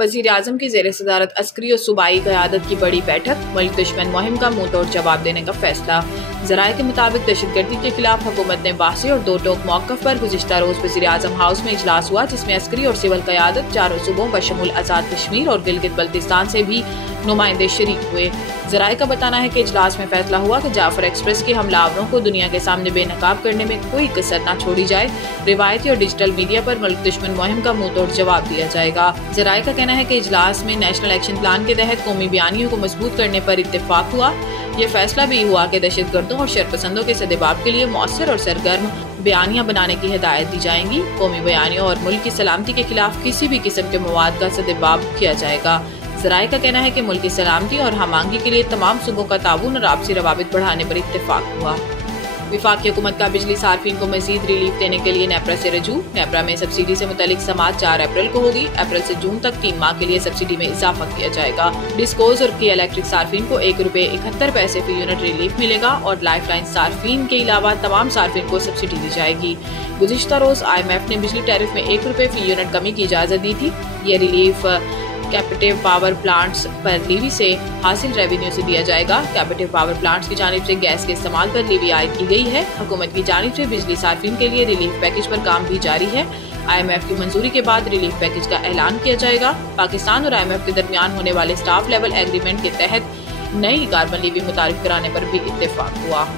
वजीर आजम की ज़ेर सदारत अस्करी और सूबाई क़यादत की बड़ी बैठक, मुल्क दुश्मन मुहिम का मुंह तोड़ जवाब देने का फैसला। ज़राए के मुताबिक दहशतगर्दी के खिलाफ हुकूमत ने बासी और दो टोक मौक़िफ़ पर गुज़िश्ता रोज़ वज़ीर आज़म हाउस में इजलास हुआ, जिसमें अस्करी और सिविल क़यादत, चारों सूबों बशमूल आज़ाद कश्मीर और गिलगित बल्तिस्तान से भी नुमाइंदे शरीक हुए। ज़राए का बताना है कि इजलास में फैसला हुआ कि जाफर एक्सप्रेस के हमलावरों को दुनिया के सामने बेनकाब करने में कोई कसर न छोड़ी जाए। रिवायती और डिजिटल मीडिया पर मुल्क दुश्मन मुहिम का मुंह तोड़ जवाब दिया जाएगा। ज़राए का कहना है कि इजलास में नेशनल एक्शन प्लान के तहत कौमी बयानियों को मजबूत करने पर इत्तेफाक हुआ। ये फैसला भी हुआ कि दहशतगर्दों और शरपसंदों के सदेबाब के लिए मौसर और सरगर्म बयानियां बनाने की हिदायत दी जाएंगी। कौमी बयानियों और मुल्क की सलामती के खिलाफ किसी भी किस्म के मवाद का सदेबाब किया जाएगा। ज़राए का कहना है कि मुल्क की सलामती और हमांगी के लिए तमाम सूबों का ताउन और आपसी रवाबित बढ़ाने पर इत्तेफाक हुआ। विफाकी हुकूमत का बिजली सार्फिन को मजीद रिलीफ देने के लिए नेपरा से रजू। नेपरा में सब्सिडी से मुतालिक समाअत 4 अप्रैल को होगी। अप्रैल से जून तक 3 माह के लिए सब्सिडी में इजाफा किया जाएगा। डिस्कोज और किया इलेक्ट्रिक सार्फिन को ₹1.71 फी यूनिट रिलीफ मिलेगा और लाइफ लाइन सार्फिन के अलावा तमाम सार्फिन को सब्सिडी दी जाएगी। गुज़िश्ता रोज IMF ने बिजली टैरिफ में ₹1 फी यूनिट कमी की इजाजत दी थी। ये रिलीफ कैपेटिव पावर प्लांट्स पर लीवी से हासिल रेवेन्यू से दिया जाएगा। कैपेटिव पावर प्लांट्स की जानिब से गैस के इस्तेमाल पर लीवी आयद की गई है। हुकूमत की जानिब से बिजली सार्फिन के लिए रिलीफ पैकेज पर काम भी जारी है। IMF की मंजूरी के बाद रिलीफ पैकेज का ऐलान किया जाएगा। पाकिस्तान और IMF के दरमियान होने वाले स्टाफ लेवल एग्रीमेंट के तहत नई कार्बन लीवी मुतारिफ कराने पर भी इत्तेफाक हुआ।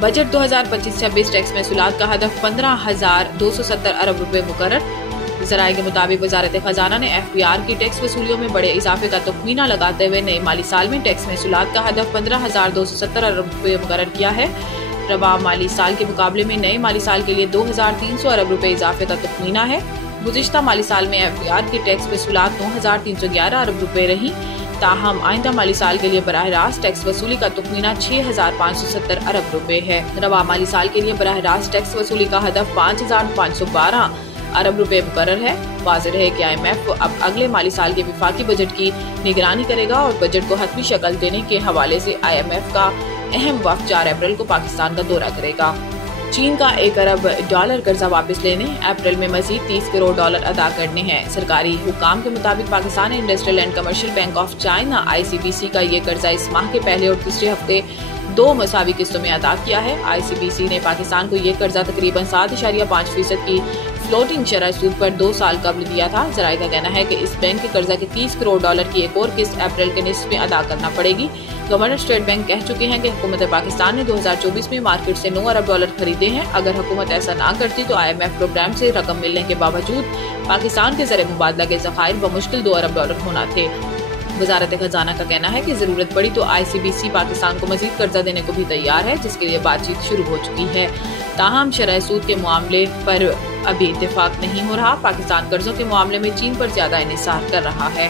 बजट 2025-26 टैक्स महसूलात का हदफ 15,270 अरब रुपए मुकर्रर। ज़राए के मुताबिक वजारत खजाना ने FBR की टैक्स वसूलियों में बड़े इजाफे का तखमीना लगाते हुए नए माली साल में टैक्स महसूलात का हदफ 15,270 अरब रुपए मुकर्रर किया है। रवा माली साल के मुकाबले में नए माली साल के लिए 2,300 अरब रुपए इजाफे का तखमीना है। गुज़िश्ता माली साल में FBR की टैक्स वसूलात 9,311 अरब रुपए रही। ताहम आइंदा माली साल के लिए बराह रास्त टैक्स वसूली का तखमीना 6,570 अरब रुपए है। रवा माली साल के लिए बराह रास्त टैक्स वसूली का हदफ 5,512 अरब रुपए मुकर्रर है। वाज़ेह है कि IMF अब अगले माली साल के विफाकी बजट की निगरानी करेगा और बजट को हतमी शक्ल देने के हवाले से IMF का अहम वफ़द 4 अप्रैल को पाकिस्तान का दौरा करेगा। चीन का $1 अरब कर्जा वापस लेने, अप्रैल में मजीद $30 करोड़ अदा करने हैं। सरकारी हुकाम के मुताबिक Pakistan industrial and commercial bank of China ICBC का ये कर्जा इस माह के पहले और तीसरे हफ्ते 2 मसावी किस्तों में अदा किया है। ICBC ने पाकिस्तान को ये कर्जा तकरीबन 7.5% की फ्लोटिंग शरह सूद पर 2 साल कबल दिया था। ज़राए का कहना है कि इस बैंक के कर्जा के $30 करोड़ की एक और किस्त अप्रैल के निस्फ में अदा करना पड़ेगी। गवर्नर स्टेट बैंक कह चुके हैं कि हुकूमत पाकिस्तान ने 2024 में मार्केट से $9 अरब खरीदे हैं। अगर हुकूमत ऐसा ना करती तो IMF प्रोग्राम से रकम मिलने के बावजूद पाकिस्तान के ज़र मुबादला के ज़खायर बमुश्किल $2 अरब होना थे। वजारत खजाना का कहना है कि जरूरत पड़ी तो ICBC पाकिस्तान को मजीद कर्जा देने को भी तैयार है, जिसके लिए बातचीत शुरू हो चुकी है। ताहम शरह सूद के मामले पर अभी इत्तेफाक नहीं हो रहा। पाकिस्तान कर्जों के मामले में चीन पर ज्यादा इन्हिसार कर रहा है।